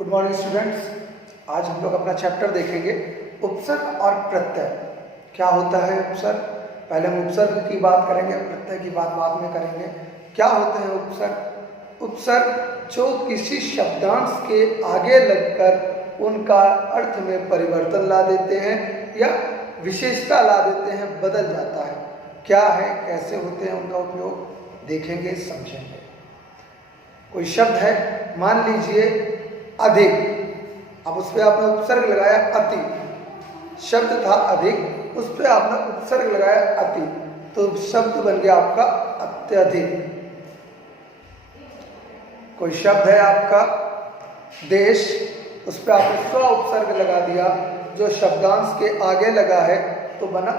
Good morning students. आज हम लोग अपना चैप्टर देखेंगे उपसर्ग और प्रत्यय। क्या होता है उपसर्ग? पहले हम उपसर्ग की बात करेंगे, प्रत्यय की बात बाद में करेंगे। क्या होते हैं उपसर्ग? उपसर्ग जो किसी शब्दांश के आगे लगकर उनका अर्थ में परिवर्तन ला देते हैं या विशेषता ला देते हैं, बदल जाता है। क्या है, कैसे होते हैं, उनका उपयोग देखेंगे, समझेंगे। कोई शब्द है, मान लीजिए अधिक, अब उस पर आपने उपसर्ग लगाया अति। शब्द था अधिक, उस पर आपने उपसर्ग लगाया अति, तो शब्द बन गया आपका अत्यधिक। कोई शब्द है आपका देश, उस पर आपने स्व उपसर्ग लगा दिया, जो शब्दांश के आगे लगा है तो बना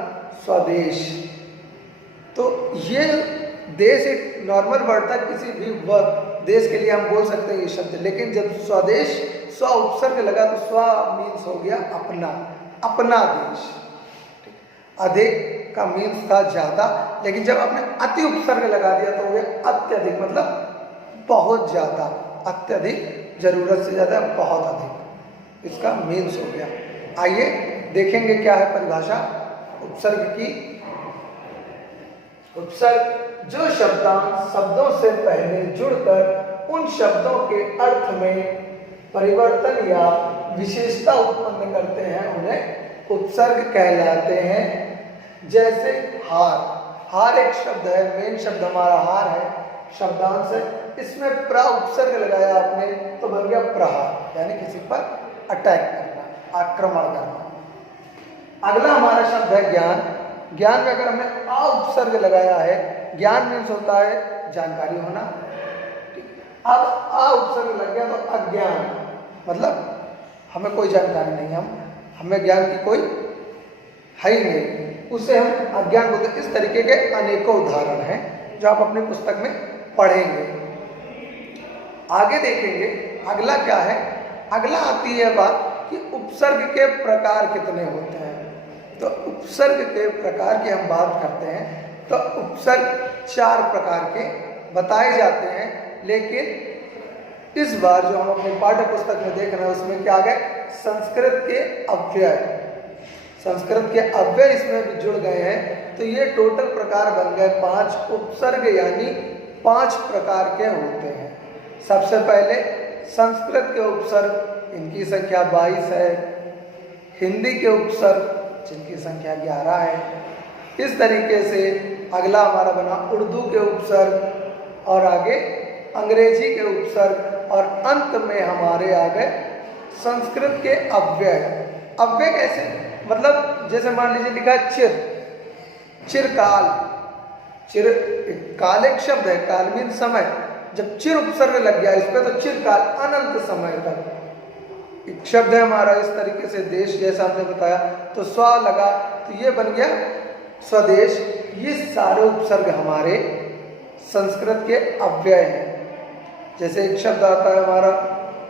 स्वदेश। तो ये देश एक नॉर्मल वर्ड था, किसी भी देश के लिए हम बोल सकते हैं ये शब्द, लेकिन जब स्वदेश स्व उपसर्ग लगा तो स्व मीन्स हो गया अपना, अपना देश। अधिक का मीन्स था ज्यादा, लेकिन जब आपने अति उपसर्ग लगा दिया तो वो अत्यधिक, मतलब बहुत ज्यादा। अत्यधिक जरूरत से ज्यादा, बहुत अधिक, इसका मीन्स हो गया। आइए देखेंगे क्या है परिभाषा उपसर्ग की। उपसर्ग जो शब्दांश शब्दों से पहले जुड़कर उन शब्दों के अर्थ में परिवर्तन या विशेषता उत्पन्न करते हैं, उन्हें उपसर्ग कहलाते हैं। जैसे हार, हार एक शब्द है, मेन शब्द हमारा हार है, शब्दांश है, इसमें प्र उपसर्ग लगाया आपने तो बन गया प्रहार, यानी किसी पर अटैक करना, आक्रमण करना। अगला हमारा शब्द है ज्ञान। ज्ञान में अगर हमने आ उपसर्ग लगाया है, ज्ञान मीन्स होता है जानकारी होना। अब आ उपसर्ग लग गया तो अज्ञान, मतलब हमें कोई जानकारी नहीं, हमें ज्ञान की कोई है ही नहीं, उसे हम अज्ञान बोलते हैं। इस तरीके के अनेकों उदाहरण हैं जो आप अपनी पुस्तक में पढ़ेंगे। आगे देखेंगे अगला क्या है। अगला आती है बात कि उपसर्ग के प्रकार कितने होते हैं। तो उपसर्ग के प्रकार की हम बात करते हैं तो उपसर्ग 4 प्रकार के बताए जाते हैं, लेकिन इस बार जो हम अपने पाठ्य पुस्तक में देख रहे हैं उसमें क्या गए, संस्कृत के अव्यय, संस्कृत के अव्यय इसमें भी जुड़ गए हैं। तो ये टोटल प्रकार बन गए 5 उपसर्ग, यानी 5 प्रकार के होते हैं। सबसे पहले संस्कृत के उपसर्ग, इनकी संख्या 22 है। हिंदी के उपसर्ग जिनकी संख्या 11 है। इस तरीके से अगला हमारा बना उर्दू के उपसर्ग, और आगे अंग्रेजी के उपसर्ग, और अंत में हमारे आ गए संस्कृत के अव्यय। अव्यय कैसे, मतलब जैसे मान लीजिए लिखा है चिर, चिरकाल। चिर काल एक शब्द है, काल मीन समय, जब चिर उपसर्ग लग गया इस पे तो चिरकाल, अनंत समय तक। एक शब्द है हमारा इस तरीके से देश, जैसा हमने बताया, तो स्व लगा तो ये बन गया स्वदेश। ये सारे उपसर्ग हमारे संस्कृत के अव्यय हैं। जैसे एक शब्द आता है हमारा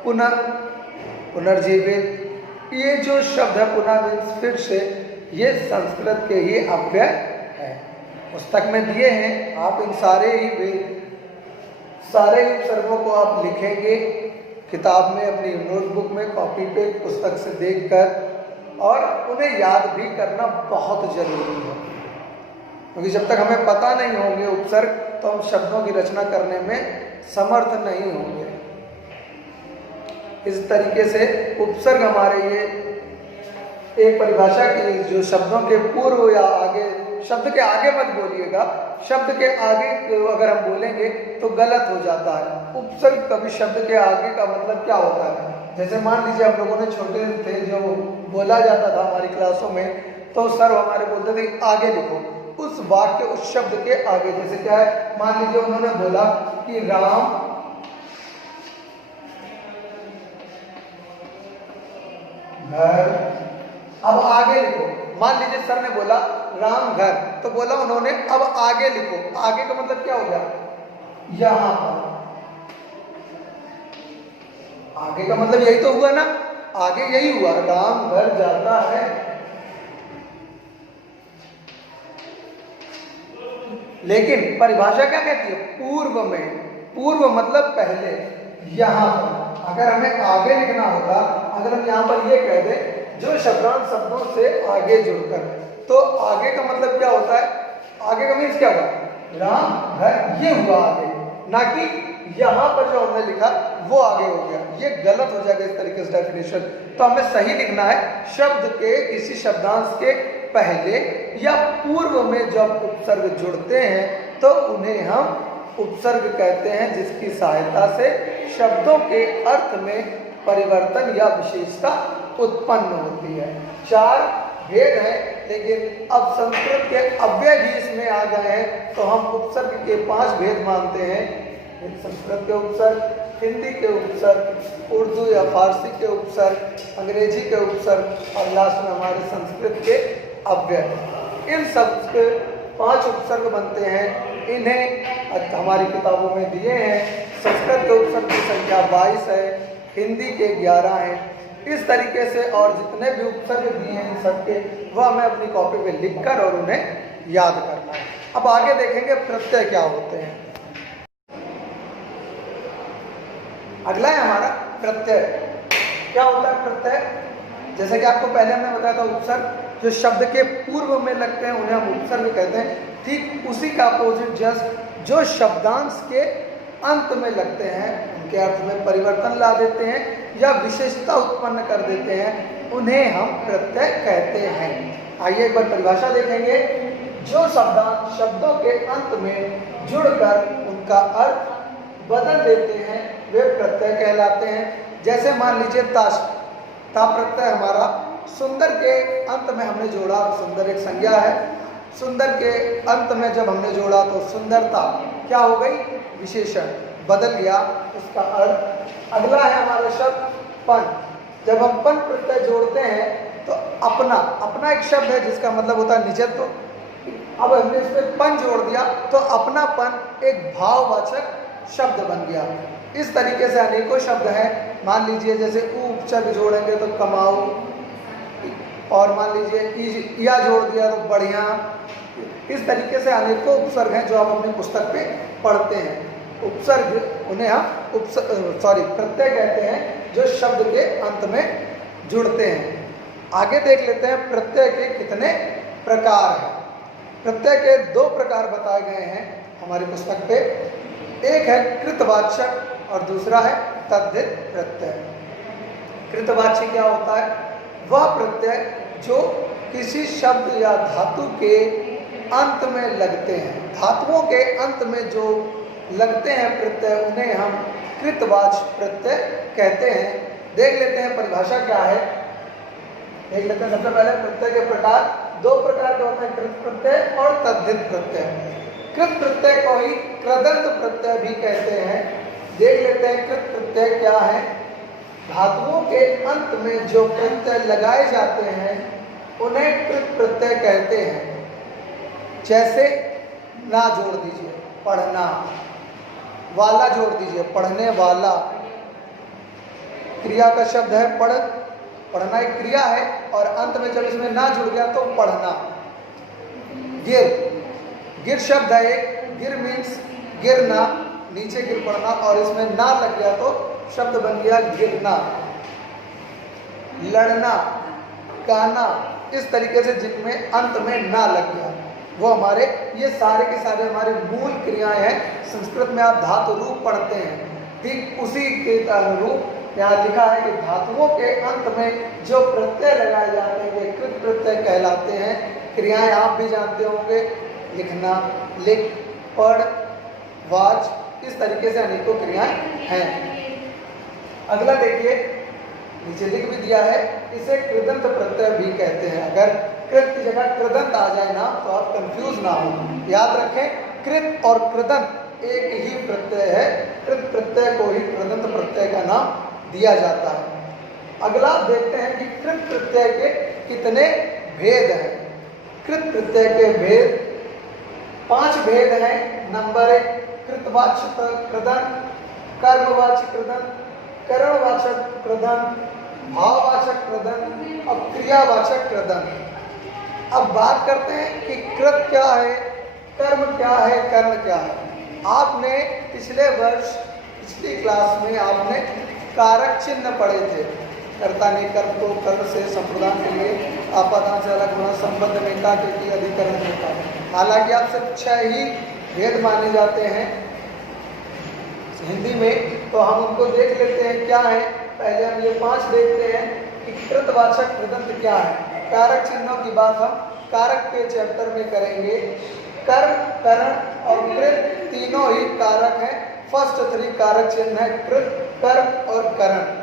पुनः, पुनर्जीवित, ये जो शब्द है पुनः मीन्स फिर से, ये संस्कृत के ही अव्यय है। पुस्तक में दिए हैं, आप इन सारे उपसर्गों को आप लिखेंगे किताब में, अपनी नोटबुक में, कॉपी पे, पुस्तक से देखकर, और उन्हें याद भी करना बहुत जरूरी है, क्योंकि जब तक हमें पता नहीं होंगे उपसर्ग तो हम शब्दों की रचना करने में समर्थ नहीं होंगे। इस तरीके से उपसर्ग हमारे ये एक परिभाषा की, जो शब्दों के पूर्व या आगे, शब्द के आगे मत बोलिएगा, शब्द के आगे अगर हम बोलेंगे तो गलत हो जाता है। उपसर्ग कभी शब्द के आगे का मतलब क्या होता है, जैसे मान लीजिए हम लोगों ने छोटे थे जो बोला जाता था हमारी क्लासों में, तो सर हमारे बोलते थे आगे लिखो उस वाक्य, उस शब्द के आगे। जैसे क्या है, मान लीजिए उन्होंने बोला कि राम घर, अब आगे लिखो। मान लीजिए सर ने बोला राम घर, तो बोला उन्होंने अब आगे लिखो। आगे का मतलब क्या हो गया, यहां पर। आगे का मतलब यही तो हुआ ना, आगे यही हुआ, राम घर जाता है। लेकिन परिभाषा क्या कहती है, पूर्व में। पूर्व मतलब पहले, यहां पर अगर हमें आगे लिखना होता, अगर हम यहाँ पर ये कह दें जो शब्दांश शब्दों से आगे जुड़कर, तो आगे का मतलब क्या होता है? आगे का मीन्स क्या हुआ? राम घर, ये हुआ आगे, ना कि यहाँ पर जो हमने लिखा वो आगे हो गया। ये गलत हो जाएगा इस तरीके से डेफिनेशन। तो हमें सही लिखना है शब्द के किसी शब्दांश के पहले या पूर्व में जब उपसर्ग जुड़ते हैं तो उन्हें हम उपसर्ग कहते हैं, जिसकी सहायता से शब्दों के अर्थ में परिवर्तन या विशेषता उत्पन्न होती है। 4 भेद हैं, लेकिन अब संस्कृत के अव्यय भी इसमें आ गए हैं, तो हम उपसर्ग के 5 भेद मानते हैं। संस्कृत के उपसर्ग, हिंदी के उपसर्ग, उर्दू या फारसी के उपसर्ग, अंग्रेजी के उपसर्ग और लास्ट में हमारे संस्कृत के अव्यय। इन सब के 5 उपसर्ग बनते हैं। इन्हें हमारी किताबों में दिए हैं। संस्कृत के उपसर्ग की संख्या 22 है, हिंदी के 11 हैं। इस तरीके से और जितने भी उपसर्ग दिए हैं इन सबके, वह हमें अपनी कॉपी पे लिखकर और उन्हें याद करना है। अब आगे देखेंगे प्रत्यय क्या होते हैं। अगला है हमारा प्रत्यय। क्या होता है प्रत्यय? जैसे कि आपको पहले हमने बताया था उपसर्ग जो शब्द के पूर्व में लगते हैं उन्हें हम उपसर्ग कहते हैं। ठीक उसी का अपोजिट जस्ट जो शब्दांश के अंत में लगते हैं, उनके अर्थ में परिवर्तन ला देते हैं या विशेषता उत्पन्न कर देते हैं, उन्हें हम प्रत्यय कहते हैं। आइए एक बार परिभाषा देखेंगे। जो शब्दांश शब्दों के अंत में जुड़कर उनका अर्थ बदल देते हैं वे प्रत्यय कहलाते हैं। जैसे मान लीजिए ता प्रत्यय हमारा सुंदर के अंत में हमने जोड़ा, सुंदर एक संज्ञा है, सुंदर के अंत में जब हमने जोड़ा तो सुंदरता क्या हो गई? विशेषण, बदल गया उसका अर्थ। अगला है हमारा शब्द पन। जब हम पन प्रत्यय जोड़ते हैं तो अपना एक शब्द है जिसका मतलब होता है निजत्व। अब हमने इसमें पन जोड़ दिया तो अपनापन एक भाववाचक शब्द बन गया। इस तरीके से अनेकों शब्द हैं। मान लीजिए जैसे उपसर्ग जोड़ेंगे तो कमाऊ, और मान लीजिए या जोड़ दिया तो बढ़िया। इस तरीके से अनेकों उपसर्ग हैं जो हम अपनी पुस्तक पे पढ़ते हैं। उपसर्ग उन्हें हम प्रत्यय कहते हैं जो शब्द के अंत में जुड़ते हैं। आगे देख लेते हैं प्रत्यय के कितने प्रकार हैं। प्रत्यय के 2 प्रकार बताए गए हैं हमारी पुस्तक पे। एक है कृतवाचक और दूसरा है तद्धित प्रत्यय। कृतवाचक क्या होता है? वह प्रत्यय जो किसी शब्द या धातु के अंत में लगते हैं। धातुओं के अंत में जो लगते हैं प्रत्यय, उन्हें हम कृतवाचक प्रत्यय कहते हैं। देख लेते हैं परिभाषा क्या है। देख लेते हैं सबसे पहले प्रत्यय के प्रकार। 2 प्रकार के होते हैं, कृत प्रत्यय और तद्धित प्रत्यय। कृत प्रत्यय को ही कृदंत प्रत्यय भी कहते हैं। देख लेते हैं कृत प्रत्यय क्या है। धातुओं के अंत में जो प्रत्यय लगाए जाते हैं उन्हें कृत प्रत्यय कहते हैं। जैसे ना जोड़ दीजिए, पढ़ना, वाला जोड़ दीजिए, पढ़ने वाला। क्रिया का शब्द है पढ़, पढ़ना एक क्रिया है और अंत में जब इसमें ना जुड़ गया तो पढ़ना। गिर शब्द है एक, गिर मीन्स गिरना, नीचे गिर पड़ना, और इसमें ना लग गया तो शब्द बन गया गिरना। लड़ना, गाना, इस तरीके से जिनमें अंत में ना लग गया वो हमारे, ये सारे के सारे हमारे मूल क्रियाएं हैं। संस्कृत में आप धातु रूप पढ़ते हैं, ठीक उसी के अनुरूप यहाँ लिखा है कि धातुओं के अंत में जो प्रत्यय लगाए जाते हैं वे कृत प्रत्यय कहलाते हैं। क्रियाएं आप भी जानते होंगे, लिखना, लिख, पढ़, वाच, इस तरीके से अनेकों क्रियाएं हैं। अगला देखिए, नीचे लिख भी दिया है, इसे कृदंत प्रत्यय भी कहते हैं। अगर कृत की जगह कृदंत आ जाए ना तो आप कंफ्यूज ना हो। याद रखें, कृत और कृदंत एक ही प्रत्यय है। कृत प्रत्यय को ही कृदंत प्रत्यय का नाम दिया जाता है। अगला देखते हैं कि कृत प्रत्यय के कितने भेद हैं। कृत प्रत्यय के भेद 5 भेद हैं। नंबर 1, कृतवाचक कृदंत, कर्मवाचक कृदंत, करणवाचक कृदंत, भाववाचक कृदंत और क्रियावाचक कृदंत। अब बात करते हैं कि कृत क्या है, कर्म क्या है, कर्ण क्या है। आपने पिछले वर्ष पिछली क्लास में आपने कारक चिन्ह पढ़े थे। कर्ता ने कर्म को कर्म से संप्रदान के लिए आपादान से अलग होना, संबंध में का के अधिकरण होता है। हालांकि आप सिर्फ 6 ही भेद माने जाते हैं हिंदी में, तो हम उनको देख लेते हैं क्या है। पहले हम ये 5 देखते हैं कि कृतवाचक कृदंत क्या है। कारक चिन्हों की बात हम कारक के चैप्टर में करेंगे। कर्म, करण और कृत तीनों ही कारक हैं। फर्स्ट 3 कारक चिन्ह है कृत, कर्म और करण।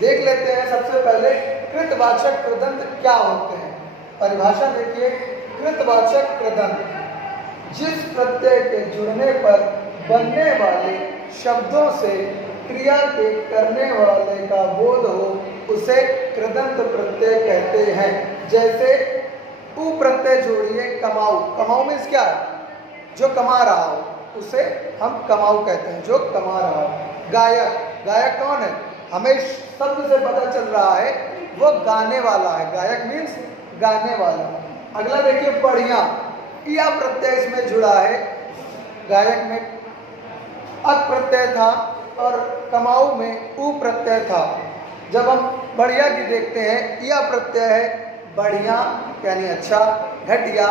देख लेते हैं सबसे पहले कृतवाचक कृदंत क्या होते हैं। परिभाषा देखिए, कृतवाचक कृदंत जिस प्रत्यय के जुड़ने पर बनने वाले शब्दों से क्रिया के करने वाले का बोध हो उसे कृदंत प्रत्यय कहते हैं। जैसे उ प्रत्यय जोड़िए कमाऊ, कमाऊ मीन्स क्या है, जो कमा रहा हो उसे हम कमाऊ कहते हैं, जो कमा रहा हो। गायक, गायक कौन है, हमें शब्द से पता चल रहा है वो गाने वाला है। गायक मीन्स गाने वाला। अगला देखिए बढ़िया, या प्रत्यय इसमें जुड़ा है। गायक में अक प्रत्यय था और कमाऊ में उ प्रत्यय था। जब हम बढ़िया की देखते हैं, या प्रत्यय है, बढ़िया यानी अच्छा, घटिया,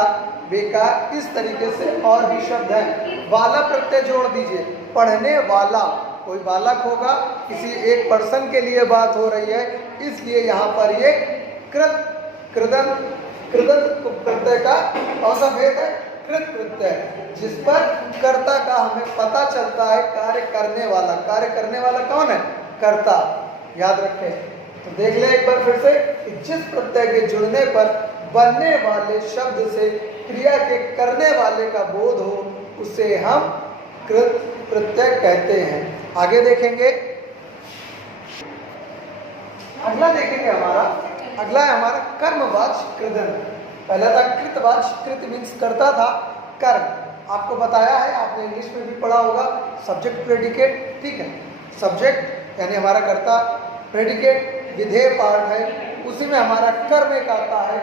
बेकार, इस तरीके से और भी शब्द हैं। वाला प्रत्यय जोड़ दीजिए, पढ़ने वाला, कोई बालक होगा, किसी एक पर्सन के लिए बात हो रही है, इसलिए यहाँ पर ये कृदंत प्रत्यय का कौन सा भेद है, कृत प्रत्यय, जिस पर कर्ता का हमें पता चलता है, कार्य करने वाला। कार्य करने वाला कौन है, कर्ता, याद रखें। तो देख ले एक बार फिर से कि जिस प्रत्यय के जुड़ने पर बनने वाले शब्द से क्रिया के करने वाले का बोध हो उसे हम कृत प्रत्यय कहते हैं। आगे देखेंगे, अगला देखेंगे अगला है हमारा कर्मवाच्य कृदंत। पहला था कृतवाच्य, कृत मीन्स करता था, कर्म आपको बताया है, आपने इंग्लिश में भी पढ़ा होगा, सब्जेक्ट प्रेडिकेट, ठीक है। सब्जेक्ट यानी हमारा कर्ता, प्रेडिकेट विधेय पार्ट है, उसी में हमारा कर्म एक आता है।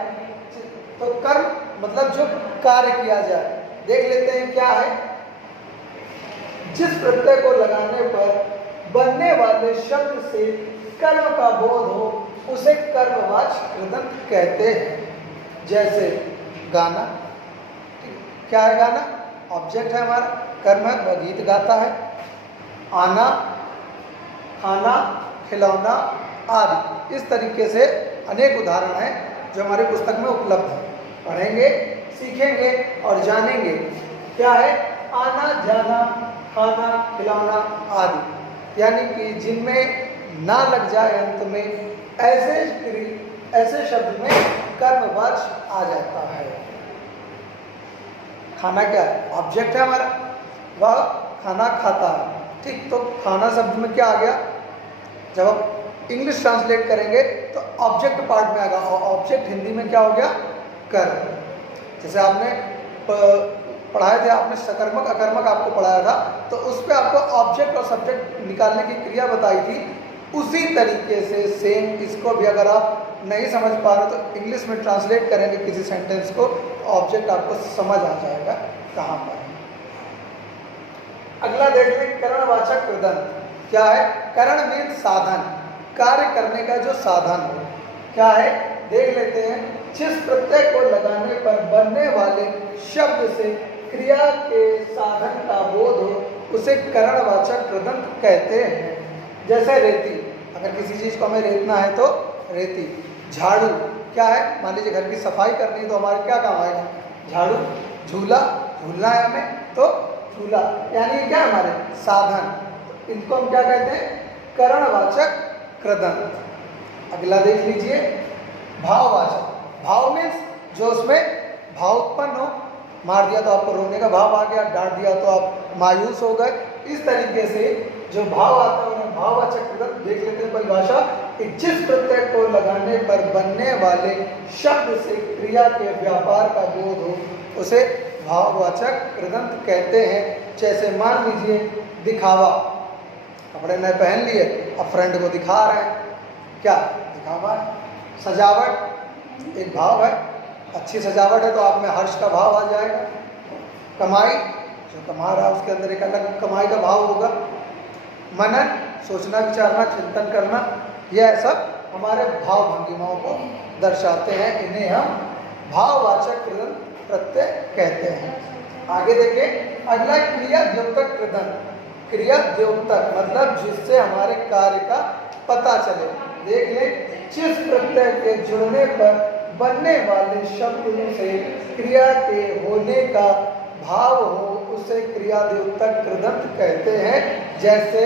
तो कर्म मतलब जो कार्य किया जाए। देख लेते हैं क्या है, जिस प्रत्यय को लगाने पर बनने वाले शब्द से कर्म का बोध हो उसे कर्मवाच्य कृदंत कहते हैं। जैसे गाना, क्या है गाना, ऑब्जेक्ट है हमारा, कर्म है, वह गीत गाता है। आना, खाना, खिलौना आदि, इस तरीके से अनेक उदाहरण हैं जो हमारी पुस्तक में उपलब्ध है। पढ़ेंगे, सीखेंगे और जानेंगे क्या है आना, जाना, खाना, खिलौना आदि, यानी कि जिनमें ना लग जाए अंत में ऐसे शब्द में कर्मवाच्य आ जाता है। खाना क्या है, ऑब्जेक्ट है हमारा, वह खाना खाता है, ठीक। तो खाना शब्द में क्या आ गया, जब हम इंग्लिश ट्रांसलेट करेंगे तो ऑब्जेक्ट पार्ट में आएगा, और ऑब्जेक्ट हिंदी में क्या हो गया, कर्म। जैसे आपने पढ़ाए थे, आपने सकर्मक अकर्मक आपको पढ़ाया था, तो उस पर आपको ऑब्जेक्ट और सब्जेक्ट निकालने की क्रिया बताई थी। उसी तरीके से सेम इसको भी अगर आप नहीं समझ पा रहे तो इंग्लिश में ट्रांसलेट करेंगे किसी सेंटेंस को, ऑब्जेक्ट आपको समझ आ जाएगा कहाँ पर। अगला देखते हैं करणवाचक कृदंत। क्या है, करण मीन साधन, कार्य करने का जो साधन हो। क्या है, देख लेते हैं, जिस प्रत्यय को लगाने पर बनने वाले शब्द से क्रिया के साधन का बोध हो उसे करणवाचक कृदंत कहते हैं। जैसे रेती, अगर किसी चीज को हमें रेतना है तो रेती। झाड़ू क्या है, मान लीजिए घर की सफाई करनी है तो हमारे क्या काम आएगा, झाड़ू। झूला, झूलना है हमें तो झूला, यानी क्या हमारे साधन। इनको हम क्या कहते हैं, करणवाचक कृदंत। अगला देख लीजिए, भाववाचक। भाव मीन्स जो उसमें भाव उत्पन्न हो, मार दिया तो आपको रोने का भाव आ गया, डांट दिया तो आप मायूस हो गए, इस तरीके से जो भाव आता है उन्हें भाववाचक कृदंत। देख लेते हैं परिभाषा, कि जिस प्रत्यय को लगाने पर बनने वाले शब्द से क्रिया के व्यापार का बोध हो उसे भाववाचक कृदंत कहते हैं। जैसे मान लीजिए दिखावा, कपड़े नए पहन लिए, अब फ्रेंड को दिखा रहे हैं, क्या दिखावा है। सजावट एक भाव है, अच्छी सजावट है तो आप में हर्ष का भाव आ जाएगा। कमाई, जो कमा रहा है उसके अंदर एक अलग कमाई का भाव होगा। मनन, सोचना, विचारना, चिंतन करना, यह सब हमारे भाव भंगिमाओं को दर्शाते हैं। इन्हें हम भाववाचक कृदंत प्रत्यय कहते हैं। आगे देखें, अगला क्रिया द्योतक कृदंत। क्रिया द्योतक मतलब जिससे हमारे कार्य का पता चले। देख लें, जिस प्रत्यय के जुड़ने पर बनने वाले शब्दों से क्रिया के होने का भाव हो उसे क्रिया द्योतक कृदंत कहते हैं। जैसे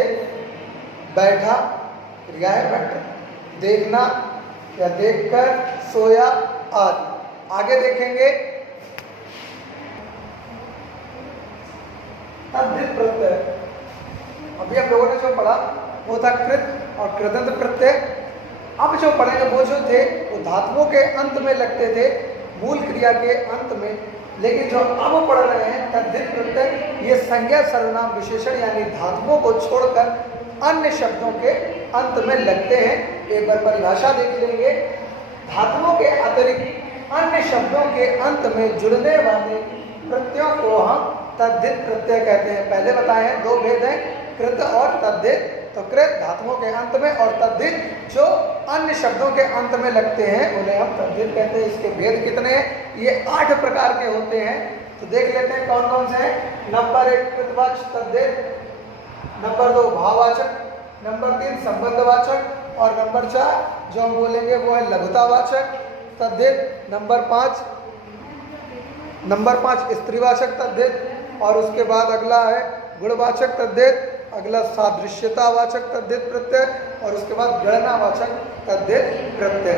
बैठा, क्रिया है बैठा, देखना या देखकर, सोया आदि। आगे देखेंगे, तद्धित प्रत्यय। अभी हम लोगों ने जो पढ़ा वो था कृत और कृदंत प्रत्यय। अब जो पढ़ेंगे वो जो थे वो धातुओं के अंत में लगते थे, मूल क्रिया के अंत में। लेकिन जो अब पढ़ रहे हैं तद्धित प्रत्यय, ये संज्ञा सर्वनाम विशेषण यानी धातुओं को छोड़कर अन्य शब्दों के अंत में लगते हैं। एक बार परिभाषा देख लेंगे। धातुओं के अतिरिक्त अन्य शब्दों के अंत में जुड़ने वाले प्रत्ययों को हम तद्धित प्रत्यय कहते हैं। पहले बताए हैं दो भेद हैं, कृत और तद्धित। तो कृत धातुओं के अंत में और तद्धित जो अन्य शब्दों के अंत में लगते हैं उन्हें हम तद्धित कहते हैं। इसके भेद कितने हैं? ये 8 प्रकार के होते हैं। तो देख लेते हैं कौन कौन से हैं। नंबर 1 कृतवाचक तद्धित, नंबर 2 भाववाचक, नंबर 3 संबंधवाचक और नंबर 4 जो हम बोलेंगे वो है लघुतावाचक तद्धित। नंबर 5 स्त्रीवाचक तद्धित और उसके बाद अगला है गुणवाचक तद्धित, अगला सादृश्यतावाचक तद्धित प्रत्यय और उसके बाद गणनावाचक तद्धित प्रत्यय।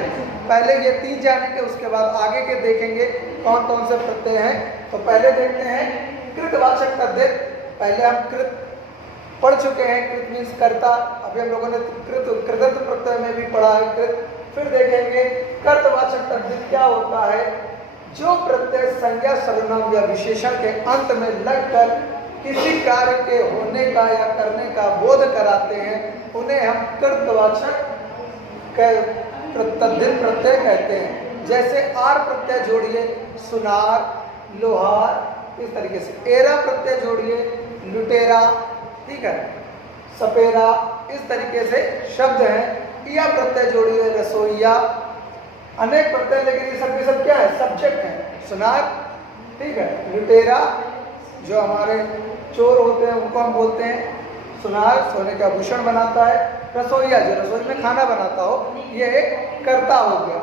पहले ये 3 जानेंगे, उसके बाद आगे के देखेंगे कौन कौन से प्रत्यय हैं। तो पहले देखते हैं कृतवाचक तद्धित। पहले हम कृत पढ़ चुके हैं, कृत मीन्स कर्ता। अभी हम लोगों ने कृदंत प्रत्यय में भी पढ़ा है कृत। फिर देखेंगे कर्तवाचक तद्धित क्या होता है। जो प्रत्यय संज्ञा सर्वनाम या विशेषण के अंत में लगकर किसी कार्य के होने का या करने का बोध कराते हैं उन्हें हम कर्तवाचक तद्धित प्रत्यय कहते हैं। जैसे आर प्रत्यय जोड़िए सुनार, लोहार, इस तरीके से। एरा प्रत्यय जोड़िए लुटेरा, ठीक है, सपेरा, इस तरीके से शब्द हैं। या प्रत्यय जोड़िए रसोईया। अनेक प्रत्यय, लेकिन ये सब के सब क्या है? सब्जेक्ट है। सुनार, ठीक है, लुटेरा जो हमारे चोर होते हैं उनको हम बोलते हैं सुनार, सोने का आभूषण बनाता है। रसोईया जो रसोई में खाना बनाता हो, ये एक कर्ता हो गया।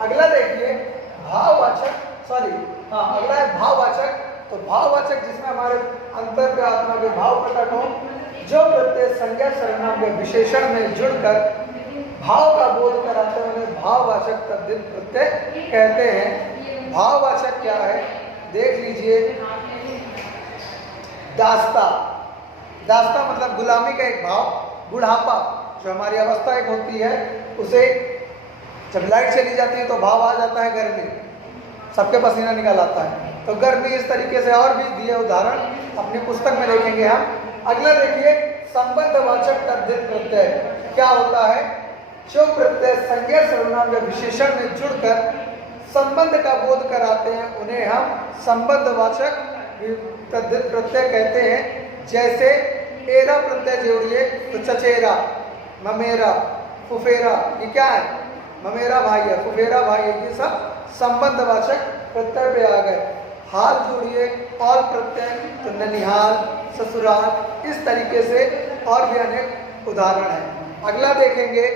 अगला देखिए भाववाचक, अगला है भाववाचक। तो भाववाचक जिसमें हमारे अंतर के आत्मा के भाव प्रकट हो, जो प्रत्यय संज्ञा सर्वनाम या विशेषण में जुड़कर भाव का बोध कराते हैं उन्हें भाववाचक तद्धित प्रत्यय कहते हैं। भाववाचक क्या है देख लीजिए। दास्ता, दास्ता मतलब गुलामी का एक भाव। बुढ़ापा जो हमारी अवस्था एक होती है, उसे जब लाइट चली जाती है तो भाव आ जाता है गर्मी, सबके पसीना निकल आता है। तो गर्मी इस तरीके से और भी दिए उदाहरण अपनी पुस्तक में देखेंगे हम। अगला देखिए संबंधवाचक तद्धित प्रत्यय क्या होता है। जो प्रत्यय संज्ञा सर्वनाम या विशेषण में जुड़कर संबंध का बोध कराते हैं उन्हें हम संबंधवाचक तद्धित प्रत्यय कहते हैं। जैसे एरा प्रत्यय जोड़िए तो चचेरा, ममेरा, फुफेरा, ये क्या है? ममेरा भाई है, फुफेरा भाई है, ये सब संबंधवाचक प्रत्यय पे आ गए। हाल जोड़िए और प्रत्यय तो ननिहाल, ससुराल, इस तरीके से और भी अनेक उदाहरण हैं। अगला देखेंगे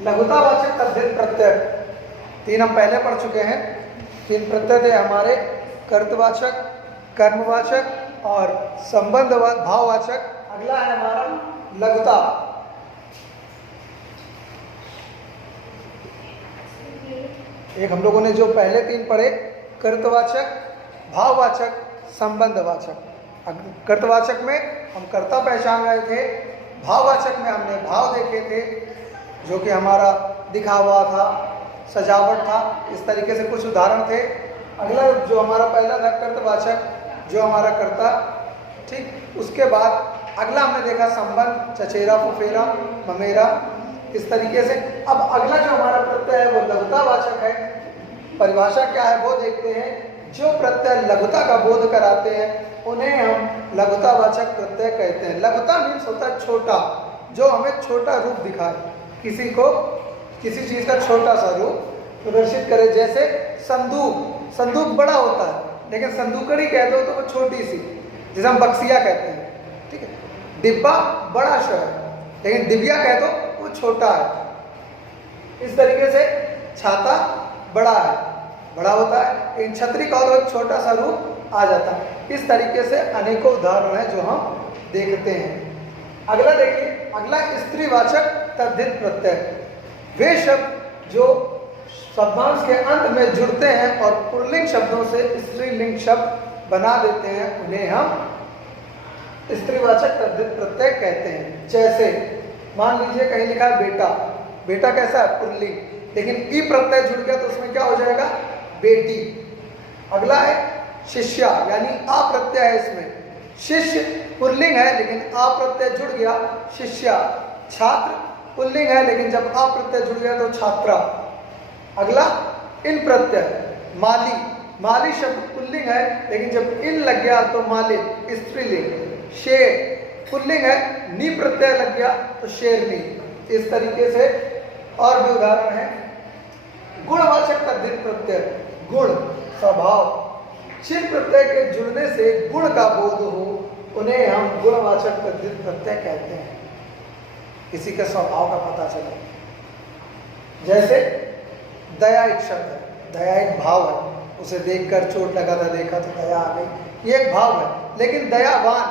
लघुतावाचक तद्धित प्रत्यय। 3 हम पहले पढ़ चुके हैं। 3 प्रत्यय थे हमारे, कर्तवाचक, कर्मवाचक और संबंध भाववाचक। अगला है हमारा लघुता। एक हम लोगों ने जो पहले 3 पढ़े, कर्तवाचक, भाववाचक, संबंधवाचक। कर्तवाचक में हम कर्ता पहचान रहे थे, भाववाचक में हमने भाव देखे थे जो कि हमारा दिखावा था, सजावट था, इस तरीके से कुछ उदाहरण थे। अगला जो हमारा पहला था कर्तवाचक, जो हमारा कर्ता, ठीक। उसके बाद अगला हमने देखा संबंध, चचेरा, फुफेरा, ममेरा, इस तरीके से। अब अगला जो हमारा प्रत्यय है वो लघुतावाचक है। परिभाषा क्या है वो देखते हैं। जो प्रत्यय लघुता का बोध कराते हैं उन्हें हम लघुतावाचक प्रत्यय कहते हैं। लघुता मीन्स होता है छोटा, जो हमें छोटा रूप दिखाए, किसी को किसी चीज का छोटा सा रूप प्रदर्शित करे। जैसे संदूक, संदूक बड़ा होता है लेकिन संदूकड़ी कह दो तो वो छोटी सी, जिसे हम बक्सिया कहते हैं, ठीक है। डिब्बा बड़ा सा है लेकिन डिबिया कह दो वो छोटा है। इस तरीके से छाता बड़ा है, बड़ा होता है, लेकिन छतरी का तो एक छोटा सा रूप आ जाता है। इस तरीके से अनेकों उदाहरण हैं जो हम देखते हैं। अगला देखिए, अगला स्त्रीवाचक तद्धित प्रत्यय। वे शब्द जो शब्दांश के अंत में जुड़ते हैं और पुल्लिंग शब्दों से स्त्रीलिंग शब्द बना देते हैं उन्हें हम स्त्रीवाचक तद्धित प्रत्यय कहते हैं। जैसे मान लीजिए कहीं लिखा है बेटा, बेटा कैसा है? पुल्लिंग, लेकिन ई प्रत्यय जुड़ गया तो उसमें क्या हो जाएगा? बेटी। अगला है शिष्या, यानी आ प्रत्यय है इसमें, शिष्य पुल्लिंग है लेकिन आ प्रत्यय जुड़ गया, शिष्या। छात्र पुल्लिंग है लेकिन जब आ प्रत्यय जुड़ गया तो छात्रा। अगला इन प्रत्यय, माली, माली शब्द पुल्लिंग है लेकिन जब इन लग गया तो मालिक, स्त्रीलिंग। शेर पुल्लिंग है, नी प्रत्यय लग गया तो शेरनी। इस तरीके से और भी उदाहरण है। गुणवाचक तद्धित प्रत्यय, गुण, स्वभाव, जिन प्रत्यय के जुड़ने से गुण का बोध हो उन्हें हम गुणवाचक तद्धित प्रत्यय कहते हैं। किसी के स्वभाव का पता चले। जैसे दया एक शब्द है, दया एक भाव है, उसे देखकर चोट लगा था, देखा तो दया आ गई, ये एक भाव है। लेकिन दयावान,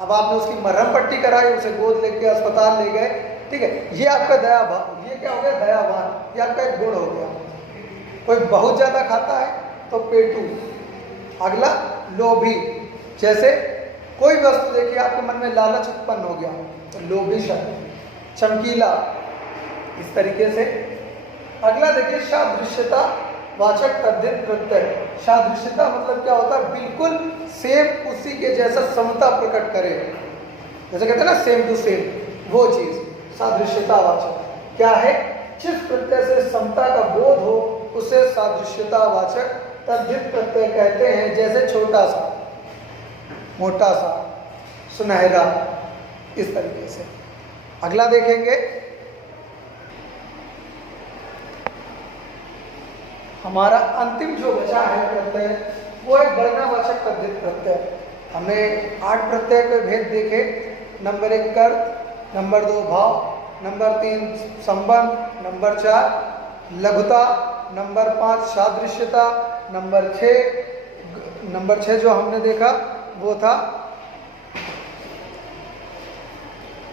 अब आपने उसकी मरहम पट्टी कराई, उसे गोद लेके अस्पताल ले गए, ठीक है, ये आपका दया भाव, ये क्या हो गया? दयावान, ये आपका एक गुण हो गया। कोई बहुत ज्यादा खाता है तो पेटू। अगला लोभी, जैसे कोई वस्तु देखिए आपके मन में लालच उत्पन्न हो गया तो लोभी शब्द। चमकीला, इस तरीके से। अगला देखिए सादृश्यता वाचक तद्धित प्रत्यय। सादृश्यता मतलब क्या होता है? बिल्कुल सेम उसी के जैसा समता प्रकट करे, जैसे कहते हैं ना सेम टू सेम, वो चीज सादृश्यता वाचक क्या है? जिस प्रत्यय से समता का बोध हो उसे सादृश्यता वाचक तद्धित प्रत्यय कहते हैं। जैसे छोटा सा, मोटा सा, सुनहरा, इस तरीके से। अगला देखेंगे, हमारा अंतिम जो बचा है प्रत्यय वो है गणनावाचक तद्धित प्रत्यय। हमने 8 प्रत्यय के भेद देखे। नंबर 1 कर्त, नंबर 2 भाव, नंबर 3 संबंध, नंबर 4 लघुता, नंबर 5 सादृश्यता, नंबर 6 जो हमने देखा वो था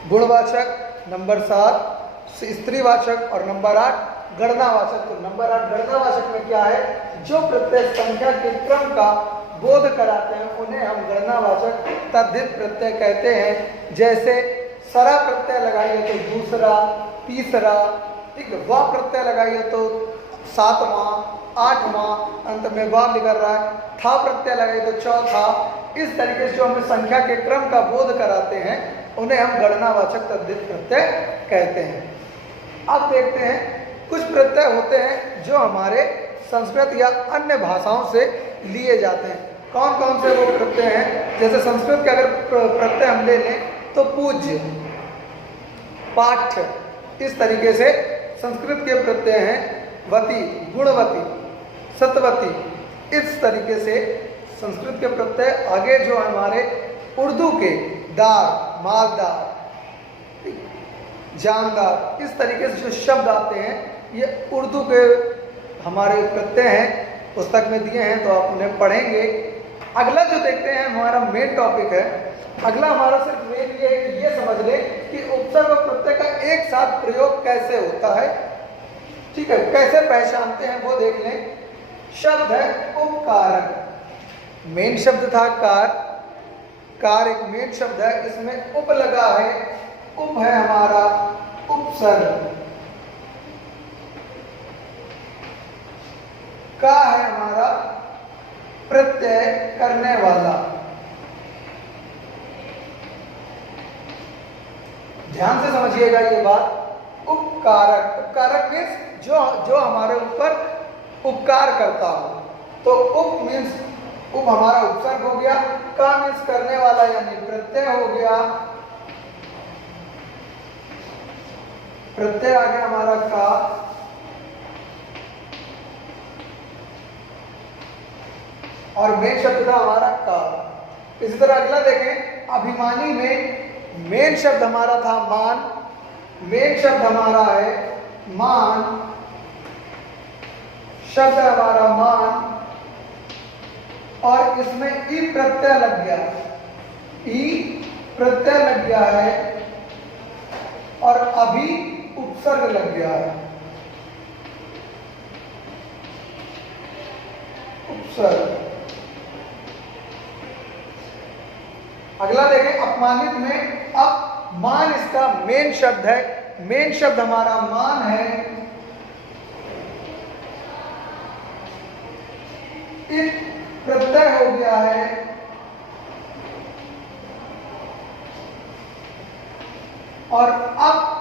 गुणवाचक, नंबर 7 स्त्रीवाचक और नंबर 8 गणनावाचक। तो नंबर 8 गणनावाचक में क्या है? जो प्रत्यय संख्या के क्रम का बोध कराते हैं उन्हें हम गणनावाचक तद्धित प्रत्यय कहते हैं। जैसे सरा प्रत्यय लगाइए तो दूसरा, तीसरा, ठीक है, वा प्रत्यय लगाइए तो 7वां, 8वां, अंत में वा निकल रहा है, था प्रत्यय लगाइए तो चौथा। इस तरीके से जो हमें संख्या के क्रम का बोध कराते हैं उन्हें हम गणनावाचक तद्धित प्रत्यय कहते हैं। अब देखते हैं कुछ प्रत्यय होते हैं जो हमारे संस्कृत या अन्य भाषाओं से लिए जाते हैं। कौन कौन से वो प्रत्यय हैं? जैसे संस्कृत के अगर प्रत्यय हम ले लें तो पूज्य, पाठ्य, इस तरीके से संस्कृत के प्रत्यय हैं। वती, गुणवती, सतवती, इस तरीके से संस्कृत के प्रत्यय। आगे जो हमारे उर्दू के दार, मालदार, जानदार, इस तरीके से जो शब्द आते हैं ये उर्दू के हमारे प्रत्यय हैं, पुस्तक में दिए हैं तो आप उन्हें पढ़ेंगे। अगला जो देखते हैं हमारा मेन टॉपिक है। अगला हमारा सिर्फ मेन ये है कि ये समझ लें कि उपसर्ग और प्रत्यय का एक साथ प्रयोग कैसे होता है, ठीक है, कैसे पहचानते हैं वो देख लें। शब्द है उपकारक, मेन शब्द था कार, कार एक मेन शब्द है, इसमें उप लगा है, उप है हमारा उपसर्ग, का है हमारा प्रत्यय करने वाला। ध्यान से समझिएगा ये बात। उपकारक, उपकारक मीन्स जो हमारे ऊपर उपकार करता हो। तो उप मीन्स उप हमारा उपसर्ग हो गया, का मीन्स करने वाला यानी प्रत्यय हो गया, प्रत्यय आ गया हमारा का, और मेन शब्द था हमारा का। इसी तरह अगला देखें, अभिमानी में मेन शब्द हमारा था मान, मेन शब्द हमारा है मान, शब्द हमारा मान, और इसमें ई प्रत्यय लग गया, ई प्रत्यय लग गया है, और अभी उपसर्ग लग गया है, उपसर्ग। अगला देखें, अपमानित में अब मान इसका मेन शब्द है, मेन शब्द हमारा मान है, इत प्रत्यय हो गया है, और अब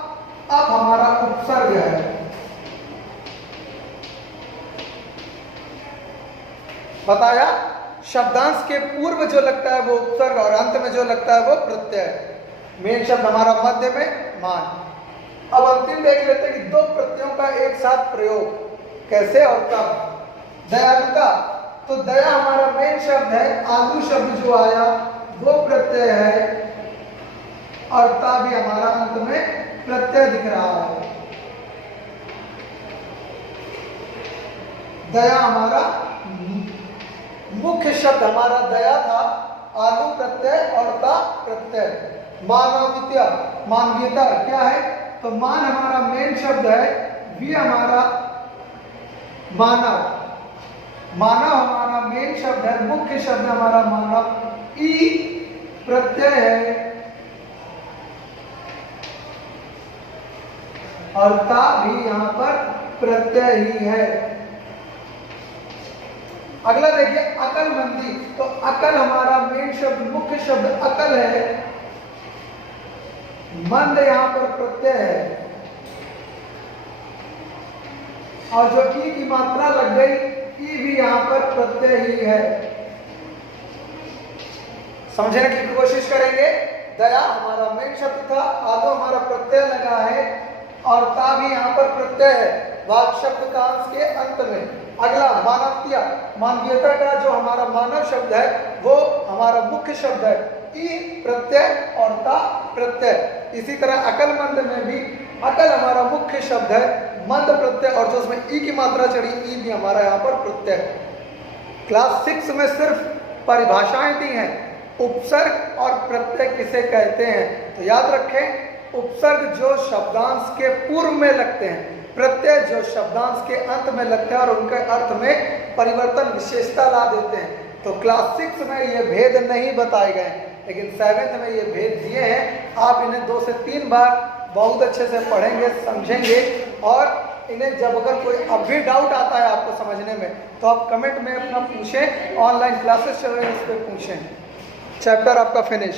हमारा उपसर्ग है। बताया, शब्दांश के पूर्व जो लगता है वो उपसर्ग और अंत में जो लगता है वो प्रत्यय। मेन शब्द हमारा मध्य में मान। अब अंतिम देख लेते हैं कि दो प्रत्ययों का एक साथ प्रयोग कैसे और कब। दयालुता, तो दया हमारा मेन शब्द है, आलू शब्द जो आया वो प्रत्यय है, और ता भी हमारा अंत में प्रत्यय दिख रहा है। दया हमारा मुख्य शब्द हमारा दया था, आलू प्रत्यय और ता प्रत्यय। मानवीयता, मानवीयता क्या है, तो मान हमारा मेन शब्द है, वी हमारा मानव, मानव हमारा मेन शब्द है, मुख्य शब्द हमारा मानव, ई प्रत्यय है, और ता भी यहां पर प्रत्यय ही है। अगला देखिए, अकलमंदी, तो अकल हमारा मेन शब्द, मुख्य शब्द अकल है, मंद यहां पर प्रत्यय है, और जो ई की मात्रा लग गई, ई भी यहां पर प्रत्यय ही है। समझने की कोशिश करेंगे। दया हमारा मेन शब्द था, आदो हमारा प्रत्यय लगा है, और ता भी यहां पर प्रत्यय है वाक शब्द का अंश के अंत में। अगला मानवतिया, मानवीयता का जो हमारा मानव शब्द है वो हमारा मुख्य शब्द है, ई प्रत्यय और ता प्रत्यय। इसी तरह अकलमंद में भी अकल हमारा मुख्य शब्द है, मंद प्रत्यय, और जो उसमें ई की मात्रा चढ़ी, ई भी हमारा यहाँ पर प्रत्यय। क्लास 6 में सिर्फ परिभाषाएं दी हैं, उपसर्ग और प्रत्यय किसे कहते हैं। तो याद रखें, उपसर्ग जो शब्दांश के पूर्व में लगते हैं, प्रत्यय जो शब्दांश के अंत में लगते हैं और उनके अर्थ में परिवर्तन विशेषता ला देते हैं। तो क्लास 6 में ये भेद नहीं बताए गए, लेकिन 7th में ये भेद दिए हैं। आप इन्हें 2 से 3 बार बहुत अच्छे से पढ़ेंगे, समझेंगे, और इन्हें जब अगर कोई अब भी डाउट आता है आपको समझने में, तो आप कमेंट में अपना पूछें, ऑनलाइन क्लासेस चल रहे हैं उस पर पूछें। चैप्टर आपका फिनिश।